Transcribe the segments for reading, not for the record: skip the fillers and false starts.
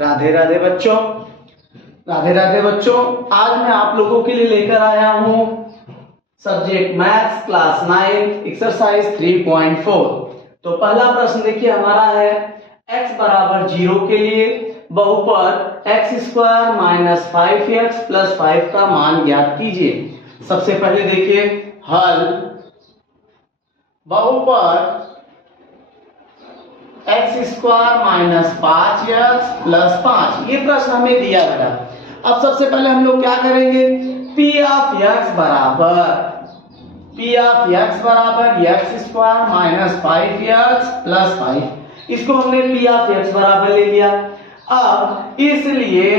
राधे राधे बच्चों, राधे राधे बच्चों। आज मैं आप लोगों के लिए लेकर आया हूं सब्जेक्ट मैथ्स क्लास 9 एक्सरसाइज 3.4। तो पहला प्रश्न देखिए हमारा है x बराबर 0 के लिए बहुपद x square minus 5x plus 5 का मान ज्ञात कीजिए। सबसे पहले देखिए हल बहुपद x square minus 5x plus 5, ये प्रश्न हमें दिया बेटा। अब सबसे पहले हम लोग क्या करेंगे, p ऑफ x बराबर x square minus 5x plus 5, इसको हमने p ऑफ x बराबर ले लिया। अब इसलिए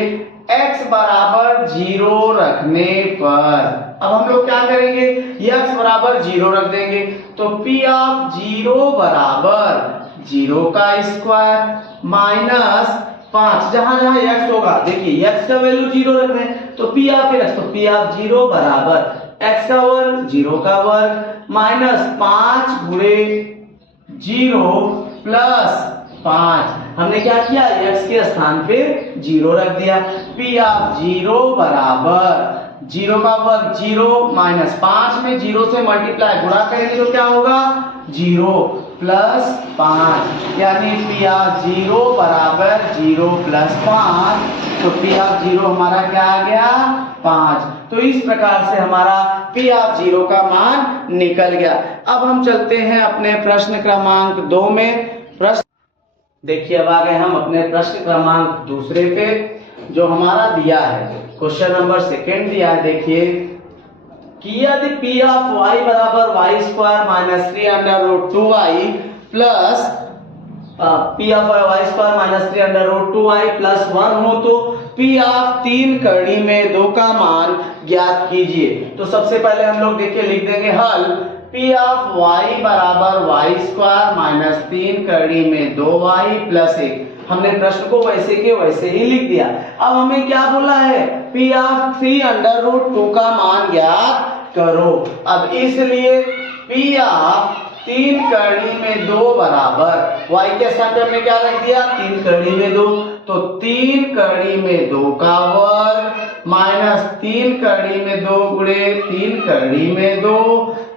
x बराबर 0 रखने पर अब हम लोग क्या करेंगे, x बराबर 0 रख देंगे। तो p ऑफ 0 बराबर 0 का स्क्वायर माइनस 5, जहां जहां x होगा देखिए x का वैल्यू 0 रख रहे हैं तो p ऑफ x, तो p ऑफ 0 बराबर x का वर्ग 0 का वर्ग माइनस 5 गुणे 0 प्लस 5। हमने क्या किया, x के स्थान पे 0 रख दिया। p ऑफ 0 बराबर 0 का वर्ग 0 माइनस 5 में 0 से मल्टीप्लाई गुणा करेंगे तो क्या होगा 0 प्लस 5, यानी p ऑफ 0 बराबर 0 प्लस 5। तो p ऑफ 0 हमारा क्या आ गया 5। तो इस प्रकार से हमारा p ऑफ 0 का मान निकल गया। अब हम चलते हैं अपने प्रश्न क्रमांक 2 में। प्रश्न देखिए, अब आ गए हम अपने प्रश्न क्रमांक दूसरे पे, जो हमारा दिया है क्वेश्चन नंबर 2 दिया है। देखिए कि यदि p ऑफ y बराबर y square minus 3 under root 2y plus p ऑफ y square minus 3 under root 2y plus 1 हो तो p ऑफ 3 कड़ी में 2 का मान ज्ञात कीजिए। तो सबसे पहले हम लोग देखिए लिख देंगे हल p ऑफ y बराबर y स्क्वायर माइनस 3 कड़ी में 2y प्लस 1। हमने प्रश्न को वैसे के वैसे ही लिख दिया। अब हमें क्या बोला है, p ऑफ 3 अंडर रूट 2 का मान ज्ञात करो। अब इसलिए p ऑफ 3 कड़ी में 2 बराबर y के स्थान पे हमने क्या रख दिया 3 कड़ी में 2, तो 3 कड़ी में 2 का वर्ग माइनस 3 कड़ी में 2 गुणे 3 कड़ी में 2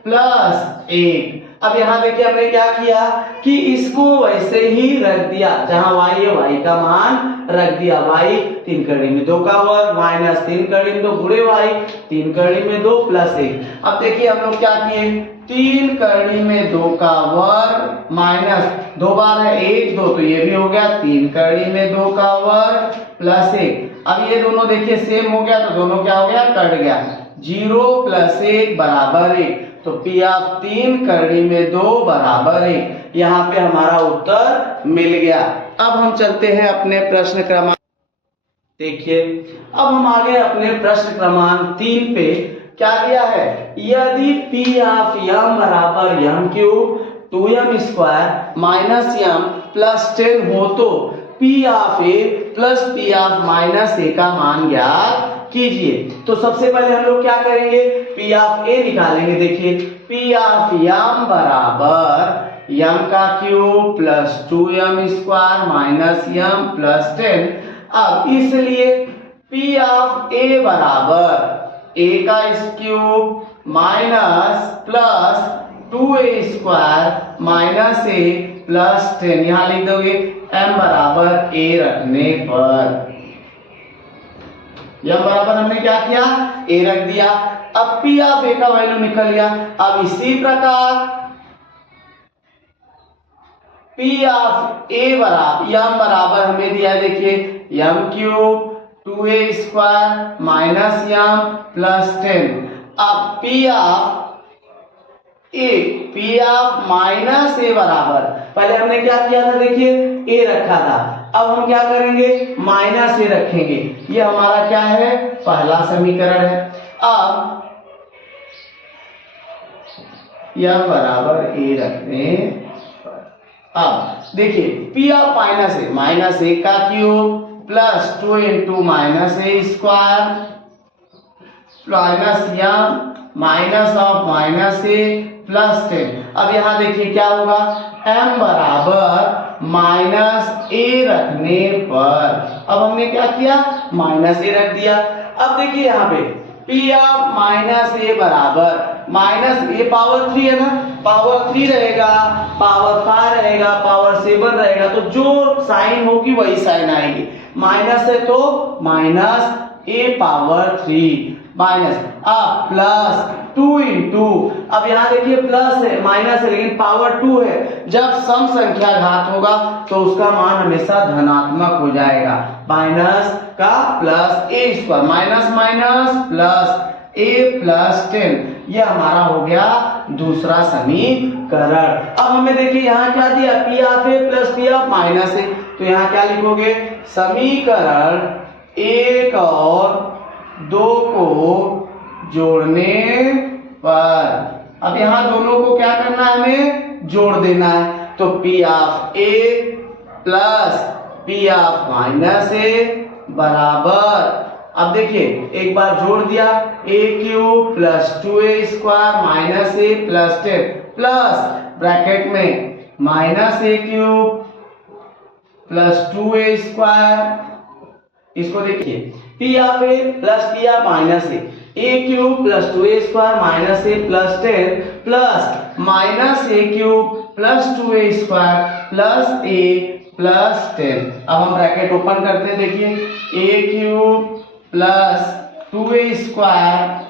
प्लस 1। अब यहाँ देखिए हमने क्या किया कि इसको वैसे ही रख दिया, जहां y है y का मान रख दिया। y 3 कड़ी में 2 का वर्ग माइनस 3 कड़ी में 2 गुणे y 3 कड़ी में 2 प्लस 1। अब देखिए हम लोग क्या किए, 3 कड़ी में 2 का वर्ग माइनस 2 बार है 1 2, तो ये भी हो गया 3 कड़ी में 2 का वर्ग प्लस 1। अब ये दोनों देखिए सेम हो गया तो दोनों क्या हो गया कट गया, 0 प्लस 1 बराबर 1। तो p ऑफ 3 कड़ी में 2 बराबर 1, यहाँ पे हमारा उत्तर मिल गया। अब हम चलते हैं अपने प्रश्न क्रमांक, देखिए अब हम आ गए अपने प्रश्न क्रमांक 3 पे। क्या दिया है, यदि p ऑफ m बराबर m cube 2m square minus m plus 10 हो तो p of a plus p of minus a का मान ज्ञात कीजिए। तो सबसे पहले हम लोग क्या करेंगे, p ऑफ a निकालेंगे। देखिए p ऑफ m बराबर m का cube plus 2m square minus m plus 10। अब इसलिए p ऑफ a बराबर a का cube minus plus 2a square minus a plus 10, यहां लिख दोगे m बराबर a रखने पर। m बराबर हमने क्या किया a रख दिया। अब p ऑफ a का वैल्यू निकल गया। अब इसी प्रकार p ऑफ a बराबर m बराबर हमें दिया, देखिए m cube 2a square minus m plus 10। अब p ऑफ माइनस a बराबर, पहले हमने क्या किया था देखिए a रखा था, अब हम क्या करेंगे माइनस a रखेंगे। ये हमारा क्या है पहला समीकरण है। अब m बराबर a रखने पर अब देखिए p ऑफ माइनस a का cube plus 2 into minus a square minus m minus of minus a plus 10। अब यहां देखिए क्या होगा m बराबर माइनस a रखने पर अब हमने क्या किया, माइनस ए रख दिया। अब देखिए यहाँ पे पी ऑफ माइनस ए बराबर माइनस ए पावर 3 है ना, पावर 3 रहेगा, पावर 5 रहेगा, पावर 7 रहेगा, तो जो साइन होगी वही साइन आएगी। माइनस है तो माइनस ए पावर 3 माइनस अब प्लस 2 इंटू, अब यहाँ देखिए प्लस है माइनस है लेकिन पावर 2 है, जब सम संख्या घात होगा तो उसका मान हमेशा धनात्मक हो जाएगा। माइनस का plus A square, minus minus plus a plus 10, यह हमारा हो गया दूसरा समीकरण। अब हमें देखिए यहाँ क्या दिया, p of a plus p of minus a, तो यहाँ क्या लिखोगे, समीकरण 1 और 2 को जोड़ने पर, अब यहाँ दोनों को क्या करना है, हमें जोड़ देना है, तो p of a plus p of minus a बराबर, अब देखिए एक बार जोड़ दिया, a cube plus 2a square minus a plus 10 plus bracket में minus a cube plus 2a square, इसको देखिए p of a plus p of minus a cube plus 2a square minus a plus 10 plus minus a cube plus 2a square plus a plus 10। अब हम bracket open करते हैं, देखिए a cube plus 2a square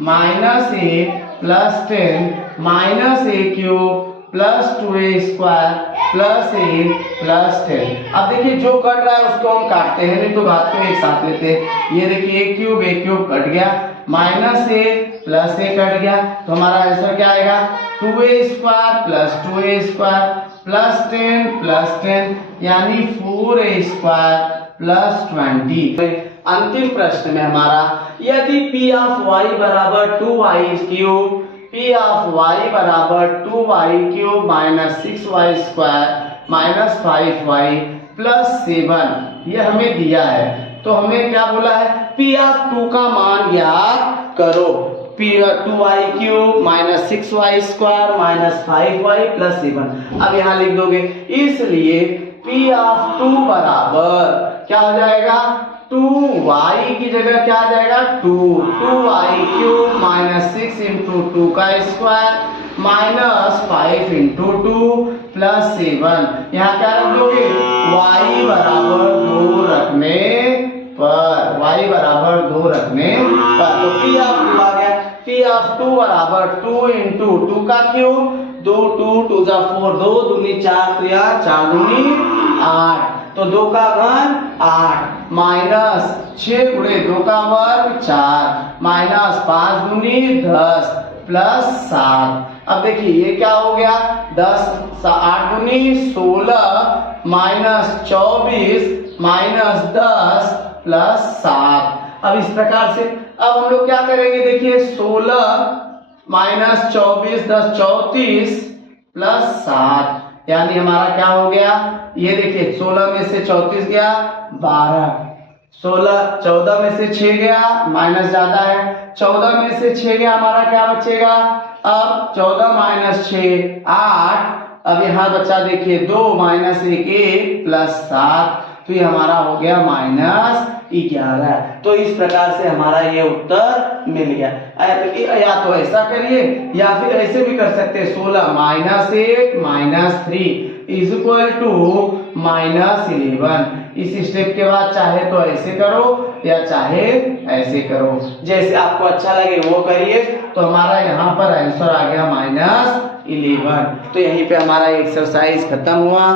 minus a plus 10 minus a cube plus 2a square plus a plus 10। अब देखिए जो cut रहा है उसको हम काटते हैं, नहीं तो घात को एक साथ लेते हैं। ये देखिए ए क्यूब कट गया, minus a plus A cut गया, तो हमारा आंसर क्या आएगा, 2a square plus 2a square plus 10 यानी 4a स्क्वायर प्लस 20। अंतिम प्रश्न में हमारा, यदि पी ऑफ वाई बराबर 2y cube, P of Y बराबर 2y cube minus 6y square minus 5y plus 7 ये हमें दिया है, तो हमें क्या बोला है, पी ऑफ 2 का मान ज्ञात करो। P 2y cube minus 6y square minus 5y plus 7, अब यहाँ लिख दोगे, इसलिए पी ऑफ 2 बराबर क्या हो जाएगा, 2y की जगह क्या आ जाएगा, 2y क्यूब माइनस 6 इंटू 2 का स्क्वायर माइनस 5 इंटू 2 प्लस 7, यहाँ क्या रख दोगे, y बराबर 2 रखने पर, y बराबर 2 रखने पर, तो पी ऑफ 2 आ गया। पी ऑफ 2 बराबर 2 इंटू 2 का क्यूब, 2 2 जा 4, 2 दूनी 4, तो यार 4 दूनी 8, तो 2 का घन 8 माइनस 6 गुणे 2 का वर्ग 4 माइनस 5 दूनी 10 प्लस 7। अब देखिए ये क्या हो गया, 10 8 दूनी 16 माइनस 24 माइनस 10 प्लस 7। अब इस प्रकार से अब हम लोग क्या करेंगे, देखिए 16 माइनस 24 10 34 प्लस 7, यानी हमारा क्या हो गया, ये देखिए 16 में से 34 गया 12, 14 में से 6 गया माइनस ज्यादा है, 14 में से 6 गया, हमारा क्या बचेगा, अब 14 माइनस 6 8, अब यहाँ बचा देखिए 2 माइनस 1 प्लस 7, तो ये हमारा हो गया माइनस 11। तो इस प्रकार से हमारा ये उत्तर मिल गया। या तो ऐसा करिए या फिर ऐसे भी कर सकते हैं, 16 minus 8 minus 3 is equal to minus 11। इस स्टेप के बाद चाहे तो ऐसे करो या चाहे ऐसे करो, जैसे आपको अच्छा लगे वो करिए। तो हमारा यहाँ पर आंसर आ गया माइनस 11। तो यहीं पे हमारा एक्सरसाइज खत्म हुआ।